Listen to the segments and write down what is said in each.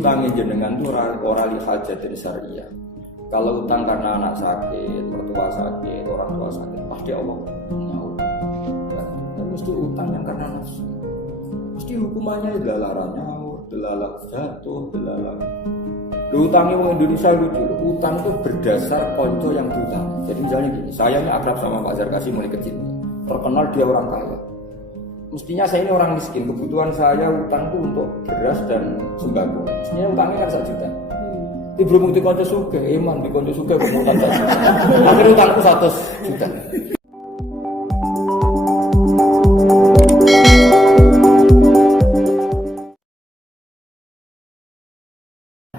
diutangi jenengan itu ora li hajatin syariah. Kalau utang karena anak sakit, mertua sakit, orang tua sakit, pasti Allah mau. Dan mesti utang yang karena nafsu. Mesti hukumannya delalah nyaur, delalah jatuh, delalah. Diutangi orang Indonesia lucu. Utang itu berdasar konco yang diutang. Jadi misalnya gini, saya ini akrab sama Pak Zarkasi mulai kecil. Terkenal dia orang kaya. Mestinya saya ini orang miskin, kebutuhan saya utang itu untuk beras dan sembako. Mestinya utangnya kan 1 juta. Ini belum di konco suge, eman di konco suge belum utang 1 juta. Akhirnya utangku 100 juta.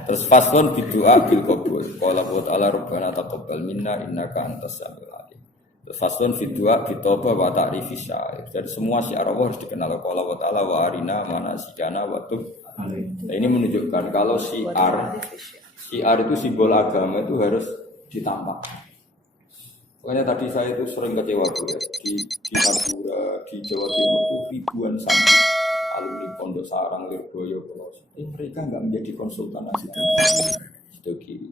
Terus faslon bidu'a bil qabul. Qala wa ta'ala rabbana taqabbal minna innaka antas samiul alim. Terus faslon bidu'a bitoba wa ta'rifi syair. Jadi semua syiar Allah harus dikenal. Qala wa ta'ala wa arina manasikana wa tub. Nah, ini menunjukkan kalau syiar itu simbol agama itu harus ditampak. Makanya tadi saya itu sering kecewa ya. Di Madura, di Jawa Timur itu ribuan santri alumni Pondok Sarang, Lirboyo, mereka nggak menjadi konsultan asli.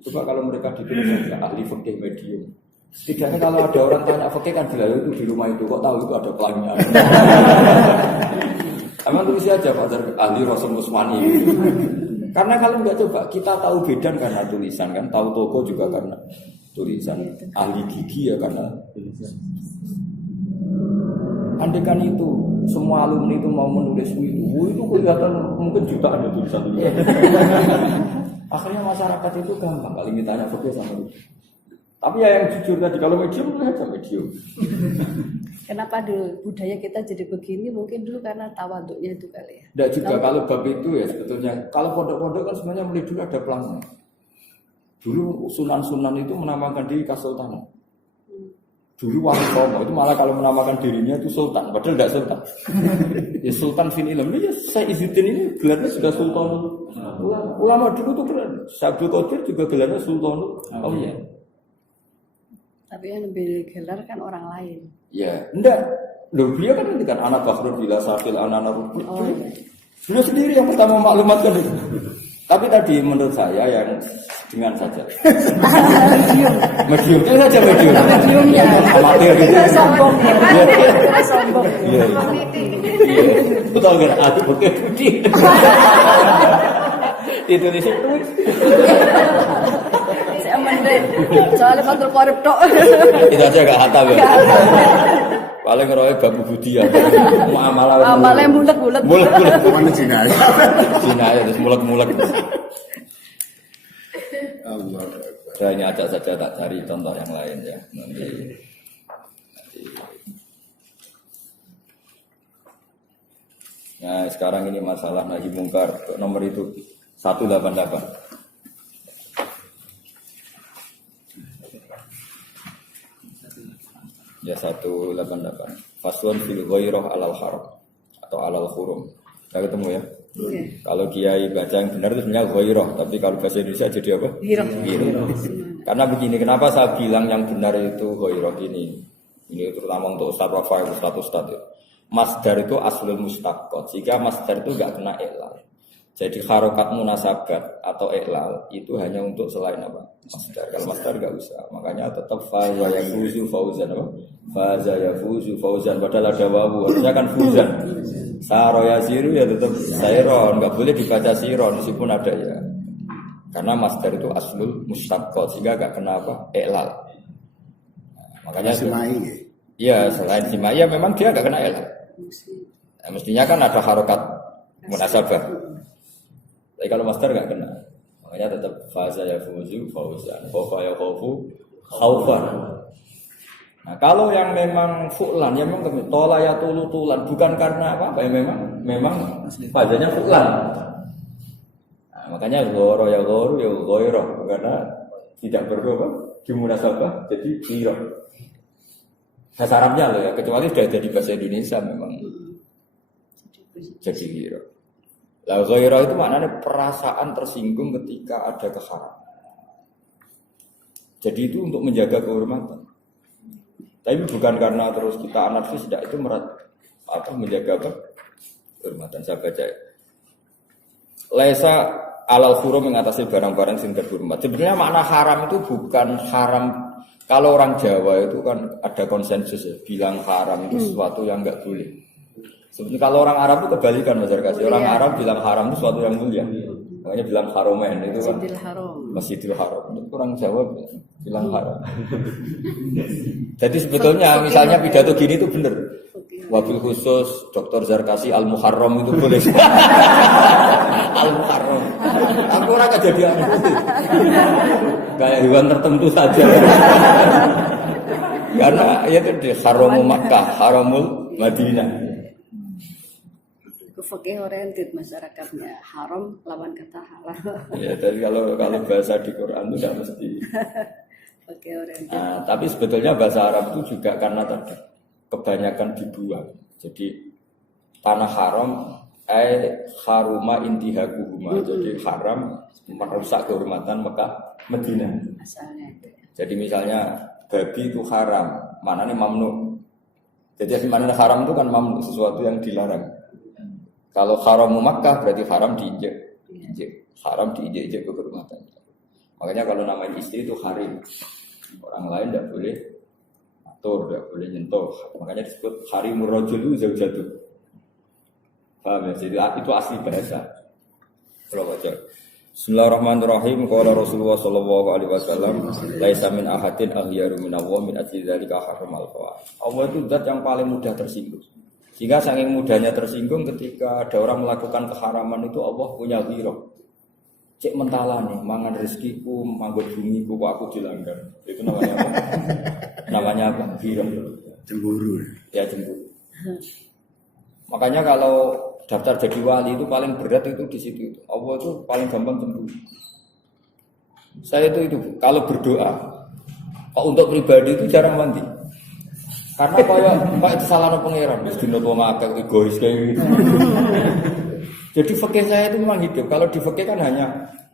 Coba kalau mereka ditulis ahli fikih medium. Setidaknya kalau ada orang tanya fikih kan bilang itu di rumah itu kok tahu itu ada pelangnya. Emang tulis aja Pak ahli Rasul Musmani. Karena kalau nggak coba kita tahu bedan karena tulisan kan, tahu toko juga karena tulisan, ahli gigi ya karena tulisan. Andaikan itu semua alumni itu mau menulis itu kelihatan mungkin jutaan ya tulisan itu. Akhirnya masyarakat itu gampang kali ditanya fikih sama itu. Tapi ya yang jujur tadi kalau medium aja medium. Kenapa dulu budaya kita jadi begini? Mungkin dulu karena tawaduknya itu kali ya. Tidak juga kalau bab itu ya sebetulnya kalau pondok-pondok kan sebenarnya mulai dulu ada pelangnya. Dulu sunan-sunan itu menamakan diri Kasultanan. Dulu Wali Songo itu malah kalau menamakan dirinya itu Sultan, padahal tidak Sultan. Ya Sultan fin ilm ini ya saya Izzuddin ini gelarnya sudah Sultan. Ulama dulu tuh keren. Abdul Qadir juga gelarnya Sultan. Oh iya. Tapi yang lebih gelar kan orang lain. Ya, enggak. Loh, beliau kan ini kan anak Bakhrul bila Safil anak Rubut. Beliau sendiri yang pertama maklumatkan itu. Tapi tadi menurut saya yang dengan saja. Medium itu saja medium. Mediumnya. Amatir gitu. Sombong. Sombong. Iya. Betul kan? Aku pakai putih. Itu di situ. Saya mendek. Soalnya Fathul Qorib tok. Itu aja gak hatam ya. Paling ngeroy babu budi ya. Amalnya bulat-bulat. Bulat-bulat. Mana Cina ya? Cina ya, terus mulek-mulek. Allah. Saya ini ajak saja tak cari contoh yang lain ya. Nanti. Nah sekarang ini masalah nahi mungkar nomor itu 188. Ya 188. Faslun fil ghairah alal haram atau alal hurum. Kita ketemu ya. Okay. Kalau kiai baca yang benar itu sebenarnya ghairah, tapi kalau bahasa Indonesia jadi apa? Ghairah. Karena begini, kenapa saya bilang yang benar itu ghairah ini? Ini terutama untuk Ustaz Rafa, Ustaz ya. Masdar itu aslul mustaqot. Jika masdar itu enggak kena iklal. Jadi harokat munasabat atau iklal itu hanya untuk selain apa? Masdar. Kalau masdar enggak usah. Makanya tetap faza yafuzu fauzan apa? Faza yafuzu fauzan padahal ada wawu. Harusnya kan fuzan. Saro yasiru ya tetap sayron, enggak boleh dibaca siron meskipun ada ya. Karena masdar itu aslul mustaqot sehingga enggak kena apa? Iklal. Makanya Simai. Iya, selain simai ya memang dia enggak kena iklal. Nah, mestinya kan ada harokat munasabah. Tapi kalau masdar enggak kena. Makanya tetap faza yafuzu fauzan, khaufa yakhufu khaufan. Nah, kalau yang memang fu'lan, ya memang tola ya tulan, bukan karena apa-apa ya memang fazanya fu'lan. Nah, makanya ghoro ya ghairah karena tidak berubah di munasabah jadi ghirah. Bahasa Arabnya loh ya, kecuali sudah jadi bahasa Indonesia memang jadi ghirah. Lah ghairah itu maknanya perasaan tersinggung ketika ada keharaman. Jadi itu untuk menjaga kehormatan. Tapi bukan karena terus kita anarkis, tidak itu menjaga apa? Kehormatan. Saya baca. Laisa alal hurum mengatasi barang-barang sing terhormat. Sebenarnya makna haram itu bukan haram. Kalau orang Jawa itu kan ada konsensus ya, bilang haram itu sesuatu yang enggak boleh. Sebenarnya kalau orang Arab itu kebalikan Mas Arkasi. Orang Arab bilang haram itu sesuatu yang mulia. Makanya bilang haromen itu kan Masjidil Haram. Orang Jawa bilang haram. Jadi sebetulnya misalnya pidato gini itu benar. Wabil khusus Dr. Zarkasi Al-Muharram itu boleh. Al-Muharram. Aku orang kejadian itu. Kayak hewan tertentu saja. Karena ya itu haramul Makkah, haramul Madinah. Fikih oriented masyarakatnya, haram lawan kata halal. Ya, jadi kalau bahasa di Quran itu tidak mesti. Fikih oriented. Nah, tapi sebetulnya bahasa Arab itu juga karena tadi kebanyakan dibuang. Jadi tanah haram haruma intihakuhuma. Jadi haram merusak kehormatan Mekah Madinah. Asalnya itu. Jadi misalnya babi itu haram, maknanya mamnu. Jadi maknanya haram itu kan mamnu, sesuatu yang dilarang. Kalau haram Makkah berarti haram diinjek. Haram diinjek-injek kehormatan. Makanya kalau namanya istri itu harim. Orang lain tidak boleh atur, tidak boleh nyentuh. Makanya disebut harimur rajul itu jauh-jauh. Paham ya? Jadi itu asli bahasa. Kalau baca. Bismillahirrahmanirrahim. Qala Rasulullah sallallahu alaihi wasallam, "Laisa min ahadin aghyaru min Allah min ajli dzalika haramal fawahish." Allah itu zat yang paling mudah tersinggung. Sehingga saking mudahnya tersinggung ketika ada orang melakukan keharaman itu Allah punya ghirah. Cek mentalane, mangan rezekiku, manggon bumiku, kok aku dilanggar. Itu namanya apa? Namanya apa? Ghirah. Cemburu. Ya cemburu. Makanya kalau daftar jadi wali itu paling berat itu di situ. Allah itu paling gampang cemburu. Saya itu kalau berdoa, kok untuk pribadi itu jarang mandi. Karena kayak itu salah pangeran, wis dino wong akeh egois kayak gitu. Jadi fikih saya itu memang hidup. Kalau di fikih kan hanya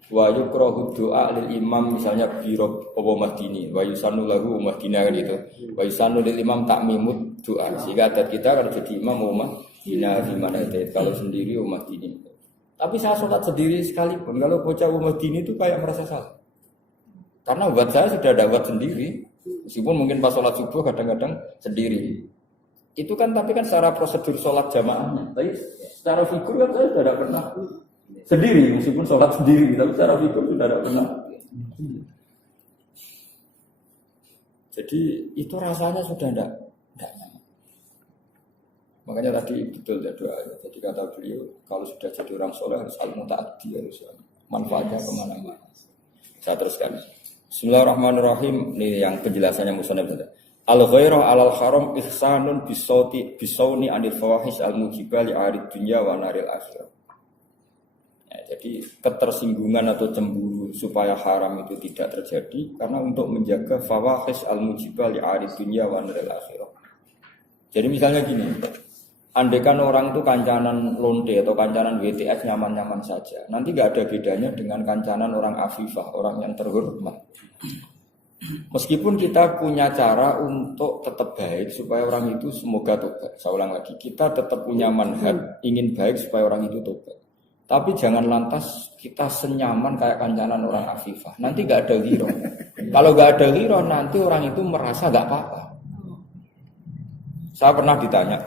wa yukrahu doa lil imam misalnya biro apa mahdini, wa yusannu lahu mahdina kan gitu. Wa yusannu lil imam takmimud doa. Sehingga adat kita kalau jadi imam umat dina di mana itu kalau sendiri umat dini. Tapi saya sholat sendiri sekalipun kalau bocah umat dini itu kayak merasa salah. Karena buat saya sudah ada buat sendiri. Meskipun mungkin pas sholat subuh kadang-kadang sendiri. Itu kan tapi kan secara prosedur sholat jamaahnya. Tapi secara figur kan saya sudah tidak pernah sendiri. Meskipun sholat sendiri, tapi secara figur sudah tidak pernah. Jadi itu rasanya sudah tidak nyaman. Makanya tadi betul ya doa. Jadi kata beliau kalau sudah jadi orang soleh harus al-muta'addi, harus manfaatnya kemana-mana. Saya teruskan. Bismillahirrahmanirrahim. Ini yang penjelasannya musannaf tadi. Al-ghairah 'alal haram ihsanun bisawni 'anil fawahish al-mujibah li'arid dunya wa naril akhirah. Ya, jadi ketersinggungan atau cemburu supaya haram itu tidak terjadi karena untuk menjaga fawahish al-mujibah li'arid dunya wa naril akhirah. Jadi misalnya gini, andaikan orang itu kancanan lonte atau kancanan WTS nyaman-nyaman saja, nanti nggak ada bedanya dengan kancanan orang afifah, orang yang terhormat. Meskipun kita punya cara untuk tetap baik supaya orang itu semoga tobat. Saya ulang lagi, kita tetap punya manhaj ingin baik supaya orang itu tobat. Tapi jangan lantas kita senyaman kayak kancanan orang afifah. Nanti nggak ada ghirah. Kalau nggak ada ghirah, nanti orang itu merasa nggak apa-apa. Saya pernah ditanya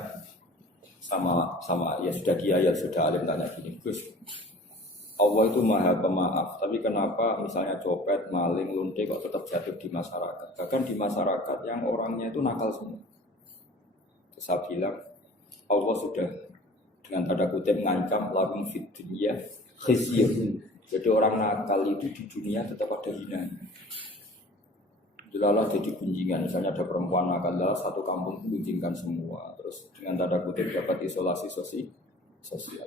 sama ya sudah kiai ya sudah alim tanya gini, Gus, Allah itu maha pemaaf, tapi kenapa misalnya copet, maling, lunte kok tetap jatuh di masyarakat? Bahkan di masyarakat yang orangnya itu nakal semua. Terus saya bilang, Allah sudah dengan tanda kutip mengancam lahum fid dunya khizyun. Jadi orang nakal itu di dunia tetap ada hinanya. Jelalah jadi gunjingan, misalnya ada perempuan nakal, satu kampung gunjingkan semua. Terus dengan tanda kutip dapat isolasi sosial.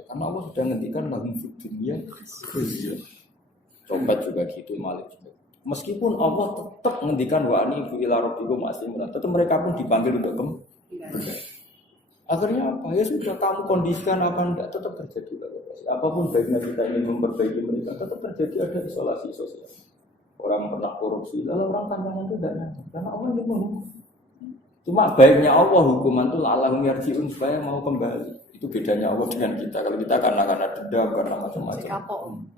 Karena Allah sudah ngendikan lahum fid dunya khizyun. Copet juga gitu, malik juga. Meskipun Allah tetap ngendikan wa anibu ila rabbikum aslimun, tetap mereka pun dipanggil untuk kembali. Akhirnya apa? Ya sudah kamu kondisikan apa enggak tetap terjadi. Apapun baiknya kita ingin memperbaiki mereka tetap terjadi ada isolasi sosial. Orang pernah korupsi, kalau orang pandangan itu tidak ada. Karena Allah itu menghukum. Cuma baiknya Allah hukuman itu la'allahum yarji'un supaya mau kembali. Itu bedanya Allah dengan kita. Kalau kita karena dendam, karena macam-macam.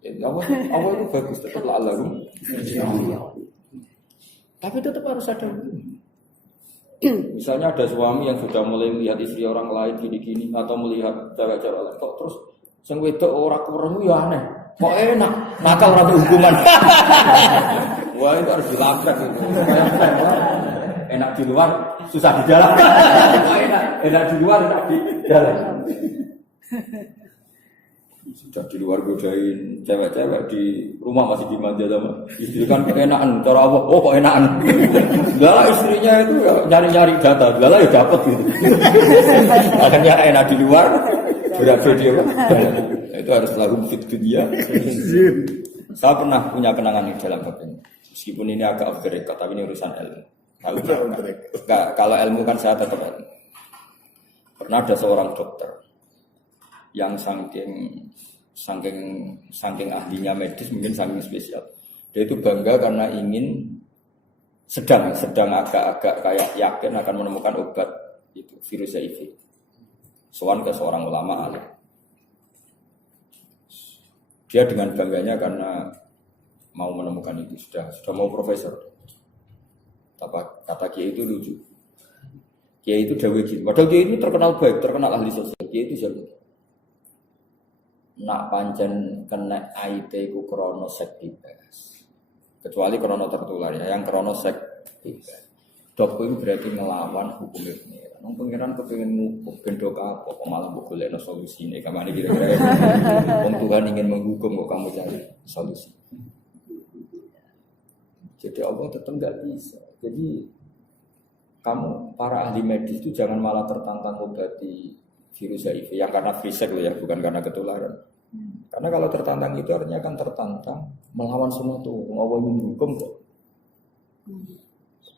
Ya, Allah itu bagus, tetap la'allahum yarji'un. Tapi tetap harus ada hukum. Misalnya ada suami yang sudah mulai melihat istri orang lain gini-gini atau melihat cewek-cewek lain, kok terus sing wedok ora kurang ya aneh. Kok enak, nakal ora hukuman. Wah, itu harus dilabrak itu. Enak di luar, susah di dalam. Enak di luar, enak di dalam. Sudah di luar godain cewek-cewek, di rumah masih dimanja sama istri kan keenakan. Cara apa? Oh kok enakan. Lah istrinya itu ya nyari-nyari data. Lah ya dapat gitu. Makanya enak di luar, berat video. Itu harus lagu fit dunia. Saya pernah punya kenangan di dalam bab ini. Meskipun ini agak off the record, tapi ini urusan ilmu. Kalau ilmu kan saya tetap ilmu. Pernah ada seorang dokter yang saking ahlinya medis, mungkin saking spesial. Dia itu bangga karena ingin sedang agak-agak kayak yakin akan menemukan obat itu virus HIV. Soal ke seorang ulama alim. Dia dengan bangganya karena mau menemukan itu sudah mau profesor. Kata Kiai itu lucu. Kiai itu dawuh gitu. Padahal Kiai itu terkenal baik, terkenal ahli sosial. Kiai itu siapa? Nak pancen kena IT ku krono sek bebas. Kecuali krono tertular ya, yang krono sek bebas. Dok itu berarti ngelawan hukum ini. Nang pengiran kepengin ngukum bendo apa kok malah mbok golekno solusine. Kamane kira-kira wong Tuhan ingin menghukum kok kamu cari solusi. Jadi Allah tetap nggak bisa. Jadi kamu para ahli medis itu jangan malah tertantang obati virus HIV yang karena fisik loh ya, bukan karena ketularan. Karena kalau tertantang itu artinya akan tertantang melawan semua tuh. Allah ingin hukum kok.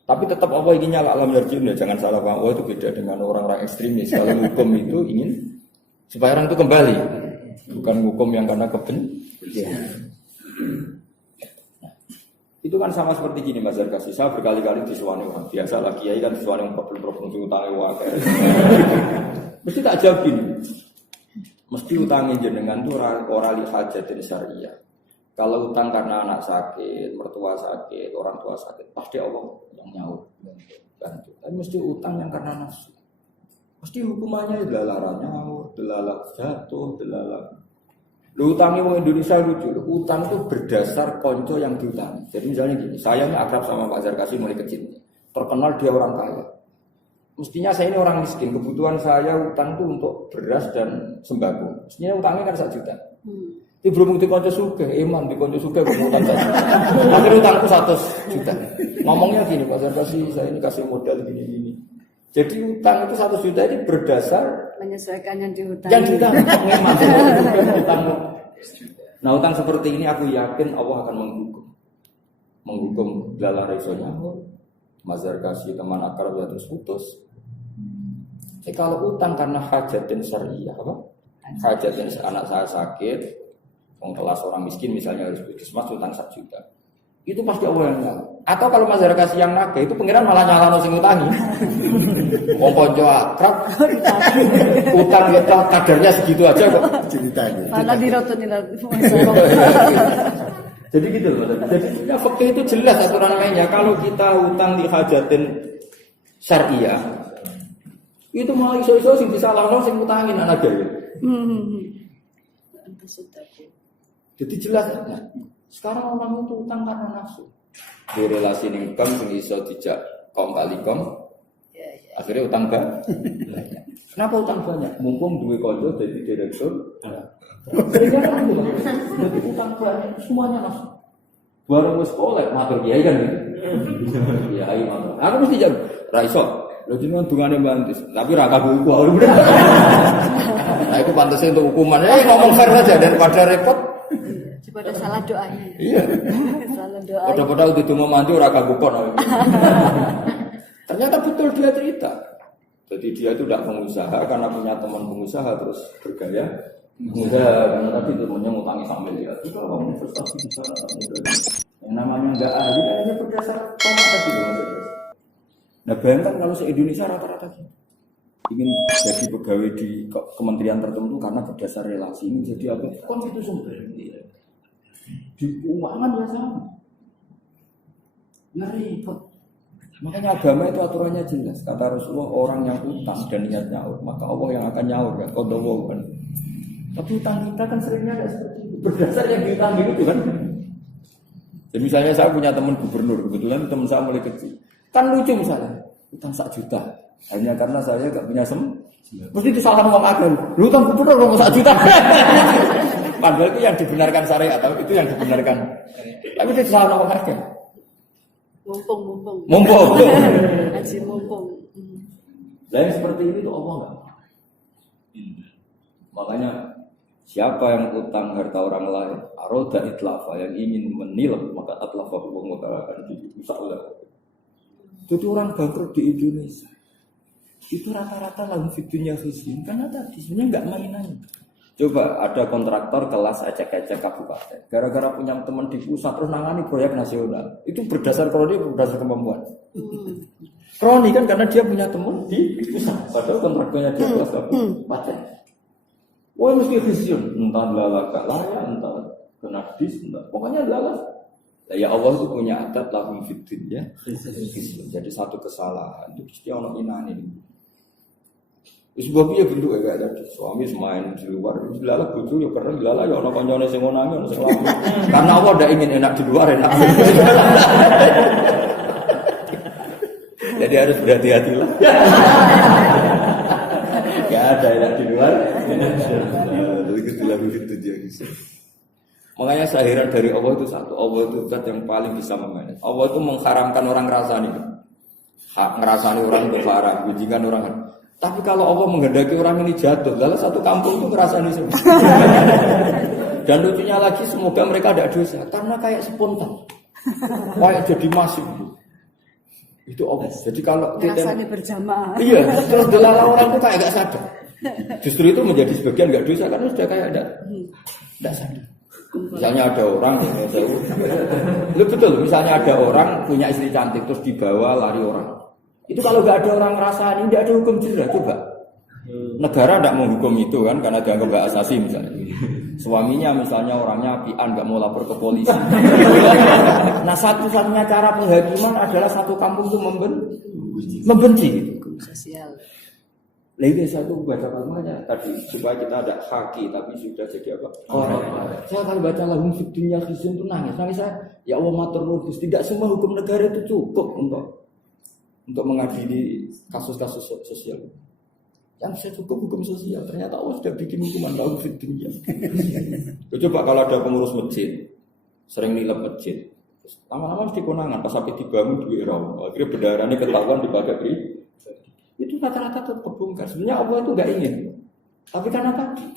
Tapi tetap Allah ingin nyala alam yarjiun ya, jangan salah paham. Allah itu beda dengan orang-orang ekstremis. Kalau hukum itu ingin supaya orang itu kembali, bukan hukum yang karena kebencian. Itu kan sama seperti gini Mas Zarkasi. Saya berkali-kali disuani orang. Biasa lagi ya kan disuani problem-problem utangnya wakai. Mesti tak jawab gini. Mesti utangnya jenengan itu orang hajatin syariah. Kalau utang karena anak sakit, mertua sakit, orang tua sakit, pasti Allah yang nyaut bantu. Tapi mesti utang yang karena nafsu. Mesti hukumannya delalah nyaut, delalah jatuh, delalah. Lu utangnya orang Indonesia lucu. Utang itu berdasar konco yang diutangi. Jadi misalnya gini, saya ini akrab sama Pak Zarkasi mulai kecil. Terkenal dia orang kaya. Mestinya saya ini orang miskin. Kebutuhan saya utang itu untuk beras dan sembako. Mestinya utangnya kan 1 juta. Ini belum di konco suge, eman di konco suge utang 1 juta. Akhirnya utangku 100 juta. Ngomongnya gini, Pak Zarkasi, saya ini kasih modal gini-gini. Jadi utang itu 1 juta ini berdasar menyesuaikan yang diutang. Yang kita memang utang. Nah utang seperti ini aku yakin Allah akan menghukum lala resonya. Mazhar kasih teman akrab ya terus putus. Kalau utang karena hajatin syariah apa? Hajatin anak saya sakit, kelas orang miskin misalnya harus puskesmas utang 1 juta. Itu pasti Allah yang tahu. Atau kalau Mas kasih yang naga itu pengiran malah nyalano sing utangi. Wong kanca akrab utang kita kadarnya segitu aja kok ceritanya. Malah dirotoni. Jadi gitu loh. Jadi ya fikih itu jelas aturan mainnya. Kalau kita utang di hajatin syariah itu malah iso-iso sing disalahno sing utangin anak dhewe. Jadi jelas ya. Sekarang orang itu utang karena nafsu. Di relasi ningkam sing iso dijak kom kali kom. Akhirnya utang banyak. Kenapa utang banyak? Mumpung duwe kanca jadi direktur. Sehingga kan jadi utang banyak semuanya nafsu. Bareng wis kolek matur kiai kan gitu. Kiai matur. Aku mesti jawab, ra iso. Lha jenengan dungane mantis, tapi ra kabeh uku. Nah, itu pantasnya untuk hukuman. Ngomong fair saja daripada repot. Pada salah doanya. Iya. Salah doa. Padahal udah mau mandi ora kagupon. Ternyata betul dia cerita. Jadi dia itu tidak pengusaha karena punya teman pengusaha terus bergaya pengusaha karena tadi temannya ngutangi sambil dia. Itu kalau investasi di sana yang namanya enggak ahli hanya berdasar tomat tadi. Nah bayangkan kalau se-Indonesia rata-rata gitu. Ingin jadi pegawai di kementerian tertentu karena berdasar relasi ini jadi apa? Kan itu sumber. Di keuangan ya sama. Ya repot. Makanya agama itu aturannya jelas. Kata Rasulullah orang yang utang dan niat nyaur, maka Allah yang akan nyaur kan. Kodowo kan. Tapi utang kita kan seringnya ada seperti itu. Berdasar yang diutang itu kan. Jadi misalnya saya punya teman gubernur, kebetulan teman saya mulai kecil. Kan lucu misalnya, utang 1 juta. Hanya karena saya gak punya mesti disalahkan uang agen. Lu utang gubernur ngomong 1 juta. Padahal itu yang dibenarkan syariat, atau itu yang dibenarkan. Tapi itu disalahkan uang agen. Mumpung. Haji mumpung. Lain seperti ini tuh Allah nggak. Makanya siapa yang utang harta orang lain, aroda itlafa yang ingin menilai maka atlafa hukum akan diusahakan. Jadi orang bangkrut di Indonesia itu rata-rata lalu fitunya khusyun karena tadi sebenarnya nggak mainan. Coba ada kontraktor kelas ecek-ecek kabupaten, gara-gara punya teman di pusat terus nangani proyek nasional, itu berdasar kroni, berdasar kemampuan. Kroni kan karena dia punya teman di pusat, padahal kontraktornya dia kelas kabupaten. Wah mesti vision, entah lala gak layak, entah kena dis, entah pokoknya lala. Nah, ya Allah itu punya adat lahum fitin ya. Jadi satu kesalahan itu pasti orang inani. Sebab dia bentuk kayak tadi, suami semain di luar, lala bojo ya karena lala ya orang konyolnya sing ngonangi, orang sing laku. Karena Allah tidak ingin enak di luar, enak. Jadi harus berhati-hatilah. Gak ada enak di luar. Begitu lagu itu dia bisa. Makanya sahiran dari Allah itu satu. Allah itu zat yang paling bisa memanage. Allah itu mengharamkan orang ngerasani. Ngerasani orang itu haram, bujikan orang. Tapi kalau Allah menghendaki orang ini jatuh, lalu satu kampung itu ngerasani semua. Dan lucunya lagi semoga mereka ada dosa karena kayak spontan. Kayak jadi masif. Itu Allah. Jadi kalau ngerasani berjamaah. Iya, terus delala orang itu kayak gak sadar. Justru itu menjadi sebagian gak dosa karena sudah kayak gak sadar. Misalnya ada orang, betul. Misalnya ada orang punya istri cantik terus dibawa lari orang. Itu kalau nggak ada orang ngerasani, tidak ada hukum jerah. Coba negara tidak mau hukum itu kan karena dianggap nggak asasi misalnya. Suaminya misalnya orangnya apian nggak mau lapor ke polisi. Nah satu-satunya cara penghakiman adalah satu kampung itu membenci. Sosial. Lagi satu baca kalmanya tadi supaya kita ada haki tapi sudah jadi apa? Saya akan baca lahum fid dunya khizyun itu nangis saya. Ya Allah matur nuwun Gusti, tidak semua hukum negara itu cukup untuk mengadili kasus-kasus sosial. Yang saya cukup hukum sosial. Ternyata Allah sudah bikin hukuman lahum fid dunya. Coba kalau ada pengurus masjid sering nilep masjid, lama-lama mesti konangan pas sampai dibangun duit raw. Akhirnya bendaharanya ketahuan dipakai itu rata-rata tetap kebongkar. Sebenarnya Allah itu nggak ingin, tapi karena tadi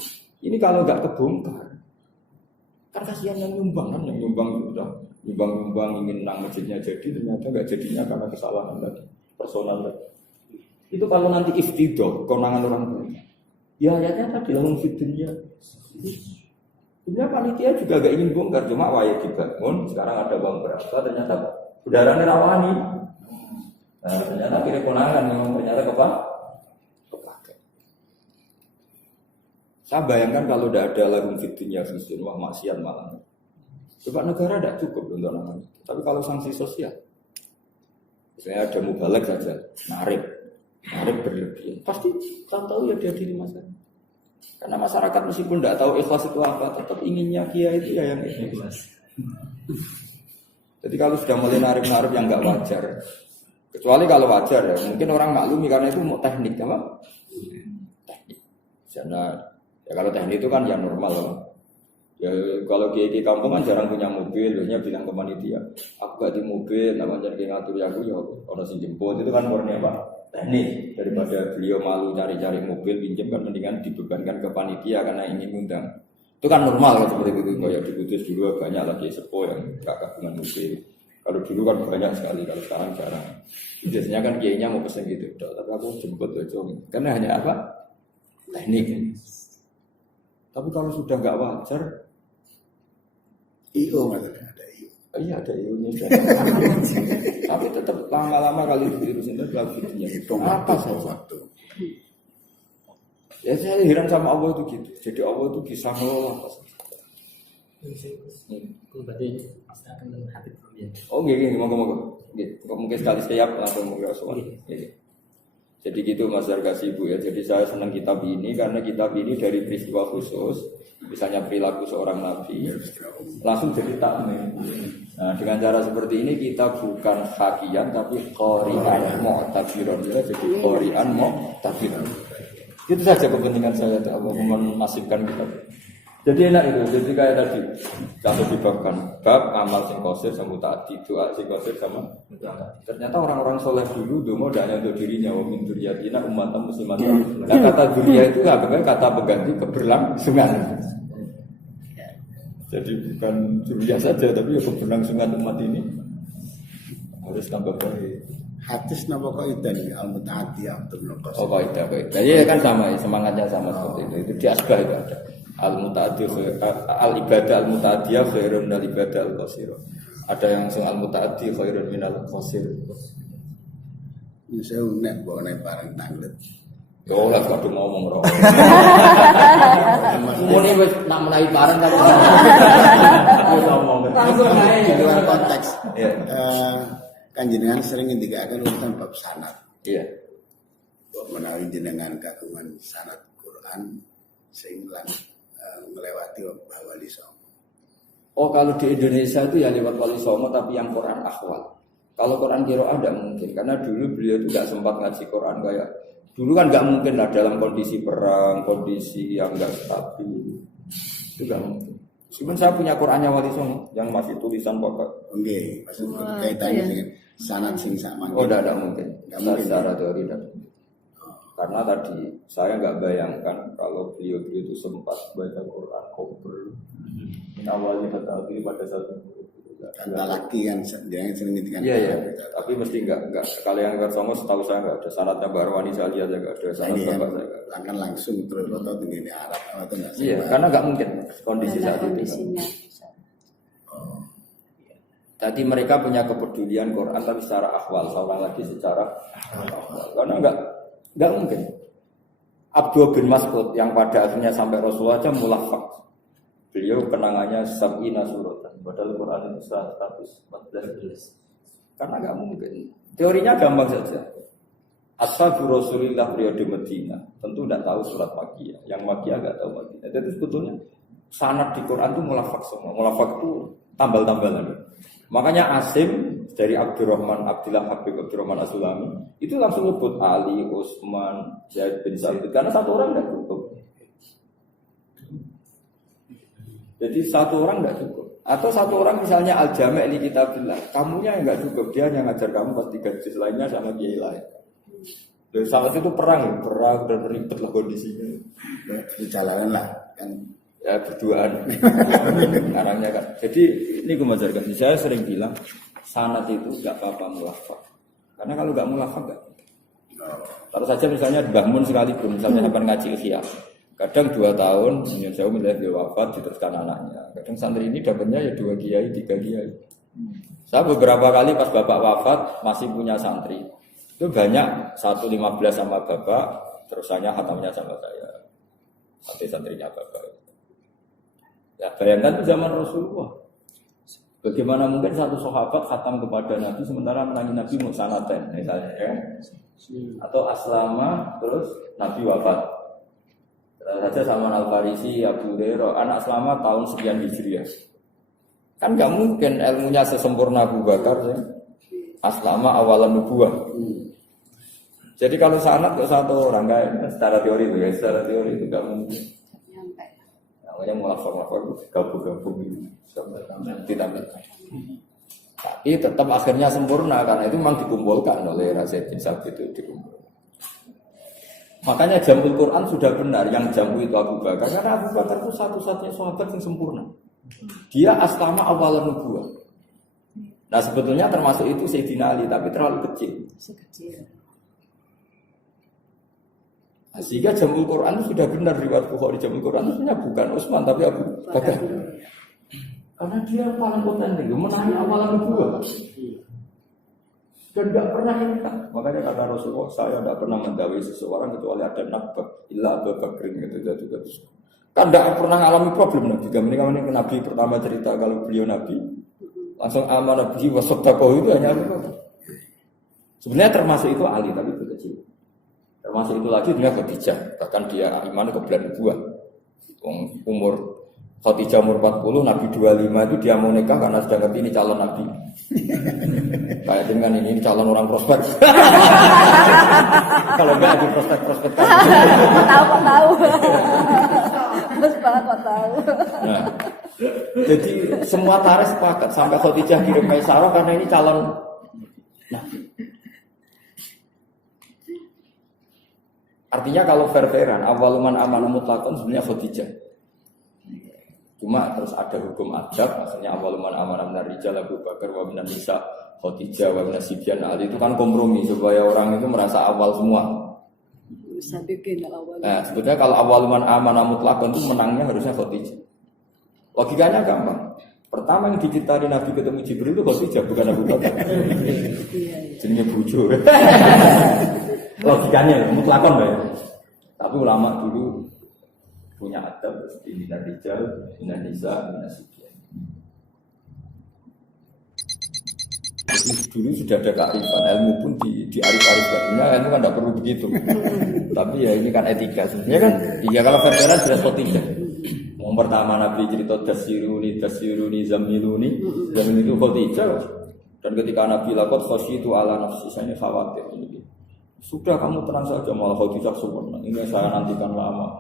ini kalau nggak kebongkar, kan kasihan yang nyumbang sudah nyumbang ingin nang masjidnya jadi ternyata nggak jadinya karena kesalahan tadi personal tadi. Itu kalau nanti iftidah konangan orang tuanya, ya ayatnya tadi lahum fid dunya. Sebenarnya panitia juga nggak ingin bongkar, cuma wayah dibangun sekarang ada uang berapa ternyata udaranya rawani. Nah, ternyata kira konangan memang ternyata kepakai. Saya bayangkan kalau tidak ada lahum fid dunya khizyun, wah maksiat malah. Coba negara tidak cukup untuk nangan. Tapi kalau sanksi sosial, misalnya ada mubalek saja, narik berlebihan, pasti tahu ya dia diri masyarakat. Karena masyarakat meskipun tidak tahu ikhlas itu apa, tetap inginnya kiai itu ya yang ikhlas. Jadi kalau sudah mulai narik yang nggak wajar. Kecuali kalau wajar ya, mungkin orang maklumi karena itu mau teknik apa? Teknik. Karena ya kalau teknik itu kan yang normal loh. Ya kalau di kampung kan jarang punya mobil, biasanya bilang ke panitia, aku gak di mobil, namanya jadi ngatur ya aku ya orang sing jemput itu kan murni apa? Teknik. Daripada beliau malu cari-cari mobil pinjam kan mendingan dibebankan ke panitia karena ingin undang. Itu kan normal kan seperti itu. Kayak di Kudus dulu banyak lagi sepo yang gak kagungan mobil. Kalau dulu kan banyak sekali, kalau sekarang jarang. Biasanya kan kiainya mau pesen gitu, tapi aku jemput aja. Karena hanya apa? Teknik. Tapi kalau sudah nggak wajar, IO ada IO. Iya ada IO-nya. Tapi tetap lama-lama kali ditiru sendiri lagi Hitung apa waktu, saja. Ya saya heran sama Allah itu gitu. Jadi Allah itu bisa ngelola apa saja. Oh gini, moga-moga. Mungkin sekali siap langsung mungkin soal. Jadi gitu Mas Zarkasi Ibu ya. Jadi saya senang kitab ini karena kitab ini dari peristiwa khusus, misalnya perilaku seorang nabi, langsung jadi takmir. Nah dengan cara seperti ini kita bukan hakian tapi qori'an mu'tabiron. Jadi qori'an mu'tabiron. Itu saja kepentingan saya Allah memasifkan kita. Jadi enak itu, jadi kayak tadi kalau dibabkan bab amal sing qasir sama mutaati, doa sing qasir sama mutaati. Ternyata orang-orang soleh dulu domo tidak hanya untuk dirinya, wa min dzurriyyatina ummatan muslimatan. Nah kata dzurriyyah itu apa? Kata pengganti keberlangsungan. Jadi bukan dzurriyyah saja, tapi ya keberlangsungan umat ini harus tambah baik. Hadis napa kok idani al-mutaati Abdul Qasim. Oh kaidah. Ya kan sama, semangatnya sama seperti itu. Itu di asbah itu ada. Al-mutaati al-ibadah al-mutaatiyah khairun minal ibadah al-qasir. Ada yang sing al-mutaati khairun minal qasir. Ini saya unek bawa naik barang tanglet. Yo lah kadung ngomong roh. Muni wis nak menawi bareng kan. Langsung di luar konteks. Iya. Kanjenengan sering ngendikaken urusan bab sanad. Iya. Kok menawi jenengan kagungan sanad Quran sing lan melewati Mbah Wali Songo. Oh kalau di Indonesia itu ya lewat Wali Songo tapi yang Quran akhwal. Kalau Quran qiraah tidak mungkin karena dulu beliau itu tidak sempat ngaji Quran kayak dulu kan nggak mungkin lah dalam kondisi perang, kondisi yang nggak stabil. Itu nggak mungkin. Meskipun saya punya Qurannya Wali Songo yang masih tulisan pokok. Oke, maksud kaitannya dengan sanad sing sama. Oh tidak mungkin. Nggak mungkin. Secara teori tidak. Karena tadi saya nggak bayangkan kalau beliau itu sempat baca Quran kober awalnya tetapi pada satu Kata laki kan jangan sering ngendikan. iya tapi mesti nggak kalau yang nggak Songo setahu saya nggak ada sanadnya Mbak Arwani saya lihat nggak ada sanad bapak saya nggak ada. Kan langsung terus foto dengan Arab atau enggak sih? Iya karena nggak mungkin kondisi saat itu. Kondisinya. Jadi mereka punya kepedulian Quran tapi secara akhwal, seorang lagi secara akhwal. Karena nggak mungkin. Abdul bin Mas'ud yang pada akhirnya sampai Rasulullah aja mulafak. Beliau kenangannya sab'ina suratan. Padahal Quran itu 114. Karena nggak mungkin. Teorinya gampang saja. Ashabu Rasulillah periode Medina tentu tidak tahu surat Makkiyah. Yang Makkiyah nggak tahu Makkiyah. Jadi sebetulnya sanad di Quran itu mulafak semua. Mulafak itu tambal-tambalan. Makanya Asim dari Abdurrahman Abdillah Habib Abdurrahman As-Sulami itu langsung nyebut Ali, Utsman, Zaid bin Sabit karena satu orang tidak cukup. Jadi satu orang tidak cukup. Atau satu orang misalnya Al-Jami' li Kitabillah, kamunya yang nggak cukup, dia hanya ngajar kamu pas 3 juz lainnya sama kiai lain. Dan saat itu perang dan ribet lah kondisinya. Jalanan lah kan. Ya berduaan karangnya kan. Jadi ini gue mengajarkan. Saya sering bilang sanad itu nggak apa-apa mulafak. Karena kalau nggak mulafak nggak. Taruh saja misalnya Mbah Mun sekalipun misalnya akan ngaji Ikhya. Kadang 2 tahun, saya milih dia wafat diteruskan anaknya. Kadang santri ini dapatnya ya 2 kiai, 3 kiai. Saya beberapa kali pas bapak wafat masih punya santri. Itu banyak 115 sama bapak, terusannya khatamnya sama saya. Santri-santrinya bapak. Ya bayangkan itu zaman Rasulullah. Bagaimana mungkin satu sahabat khatam kepada Nabi sementara menangi Nabi muksanaten misalnya ya. Atau aslama terus Nabi wafat. Saja sama Al-Farisi, Abu Hurairah, anak selama tahun sekian Hijriah. Kan nggak mungkin ilmunya sesempurna Abu Bakar ya. Aslama awalan nubuwah. Jadi kalau sanad ke satu orang kayak secara teori itu ya, secara teori itu nggak mungkin. Namanya mulafak-mulafak gabung-gabung itu tidak. Tapi tetap akhirnya sempurna karena itu memang dikumpulkan oleh Zaid bin Sabit itu dikumpulkan. Makanya jamul Quran sudah benar yang jamu itu Abu Bakar karena Abu Bakar itu satu-satunya sahabat yang sempurna. Dia aslama awal nubuwah. Nah sebetulnya termasuk itu Sayyidina Ali tapi terlalu kecil. Sehingga jamul Quran sudah benar riwayat Bukhari jamul Quran sebenarnya bukan Utsman tapi Abu Bakar. Karena dia paling otentik, menangi awalan nubuwah. Dan nggak pernah ingkar. Makanya kata Rasulullah, saya tidak pernah mendawai seseorang kecuali ada nabak, illa Abu Bakrin gitu juga. Kan tidak pernah alami problem Nabi. Kami Nabi pertama cerita kalau beliau Nabi, langsung amanah Nabi wasodaqoh itu hanya Abu Bakar. Sebenarnya termasuk itu Ali tapi itu kecil. Termasuk itu lagi dia Khadijah, bahkan dia iman ke bulan buah. Umur Khadijah umur 40, Nabi 25 itu dia mau nikah karena sudah ngerti ini calon Nabi. Kayak dengan ini calon orang prospek. Kalau enggak di prospek. Tahu. Terus kok tahu. Nah, jadi semua tarikh sepakat sampai Khadijah kirim Maisarah karena ini calon Nabi. Artinya kalau fair-fairan, awaluman amanah mutlakon sebenarnya Khadijah. Cuma terus ada hukum adab, maksudnya awaluman amanah minar rijal Abu Bakar wa minan nisa Khadijah wa minas sibyan Ali, itu kan kompromi supaya orang itu merasa awal semua. Bisa bikin awal. Nah, sebetulnya kalau awaluman amanah mutlakon itu menangnya harusnya Khadijah. Logikanya gampang. Pertama yang diceritain Nabi ketemu Jibril itu Khadijah, bukan Abu Bakar. Jenenge bojo. Logikanya mutlakon ya. Tapi ulama dulu punya adab seperti minar rijal, minan nisa, minas sibyan. Dulu sudah ada kearifan, ilmu pun diarif-arifkan. Ilmu kan tidak perlu begitu. Tapi ya ini kan etika. Sebenarnya kan, iya kalau verbalan jelas Khadijah. Yang pertama Nabi cerita dasiruni, zamiluni, dan itu Khadijah. Dan ketika Nabi lakot khasyitu ala nafsi, saya khawatir ini. Sudah kamu tenang saja, malah Khadijah sempurna. Ini saya nantikan lama.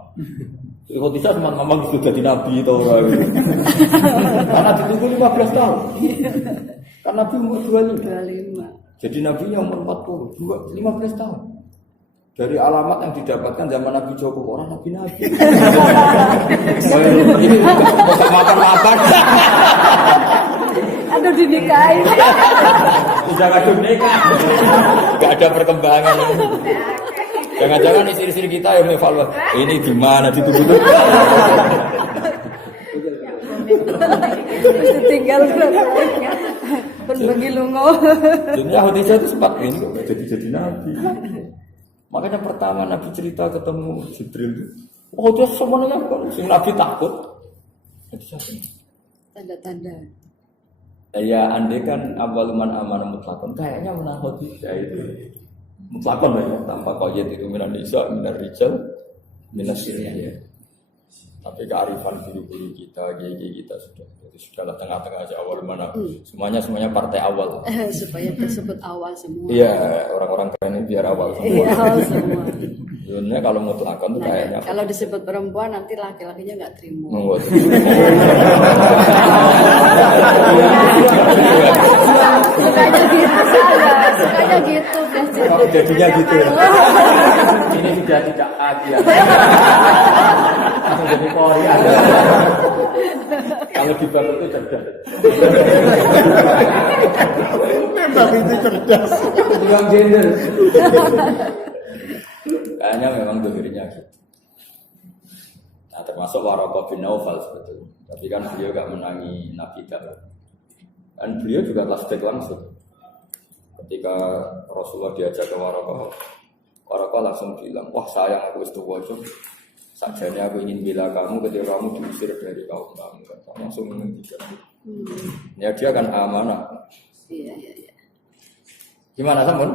Khadijah memang sudah jadi Nabi atau karena ditunggu 15 tahun. Karena Nabi umur 25. Jadi Nabi yang umur 40, 15 tahun. Dari alamat yang didapatkan zaman Nabi Joko, orang Nabi. Ini bukan makan-makan. Aduh dinikahin. Sudah kadung nikah. Gak ada perkembangan. Jangan-jangan istri-istri kita yang mengevaluasi ini gimana ditunggu-tunggu. Tinggal berbagi lungo. Jadi Khadijah itu sempat ini kok jadi Nabi. Makanya pertama Nabi cerita ketemu Jibril itu, oh dia semuanya kan, si Nabi takut. Tanda-tanda. Ya andai kan awaluman amanah mutlakon, kayaknya menang Khadijah itu mutlakon lah ya, tanpa qayyid itu minan nisa, minar rijal, minas sibyan ya. Tapi kearifan guru-guru kita, gigi kita sudahlah tengah-tengah aja awal mana. Semuanya partai awal. Supaya tersebut awal semua. Iya, orang-orang keren ini biar awal semua. Iya, awal semua. Sebenarnya kalau mutlakon tuh kayaknya. Kalau disebut perempuan nanti laki-lakinya nggak terima. Sukanya gitu saja, sukanya gitu. Oh, jadinya gitu ya. Ini sudah tidak adil. Jadi Korea. Kalau di bab itu cerdas. Memang itu cerdas. Yang gender. Kayaknya memang dohirnya gitu. Nah termasuk Waraqah bin Naufal sebetulnya. Tapi kan beliau gak menangi Nabi Dawud. Dan beliau juga flashback langsung. Ketika Rasulullah diajak ke Waraqah langsung bilang, wah sayang aku istuwajah. Sajanya aku ingin bela kamu ketika kamu diusir dari kaum kamu. Langsung menghentikan. Ya dia kan amanah. Iya. Gimana Samun?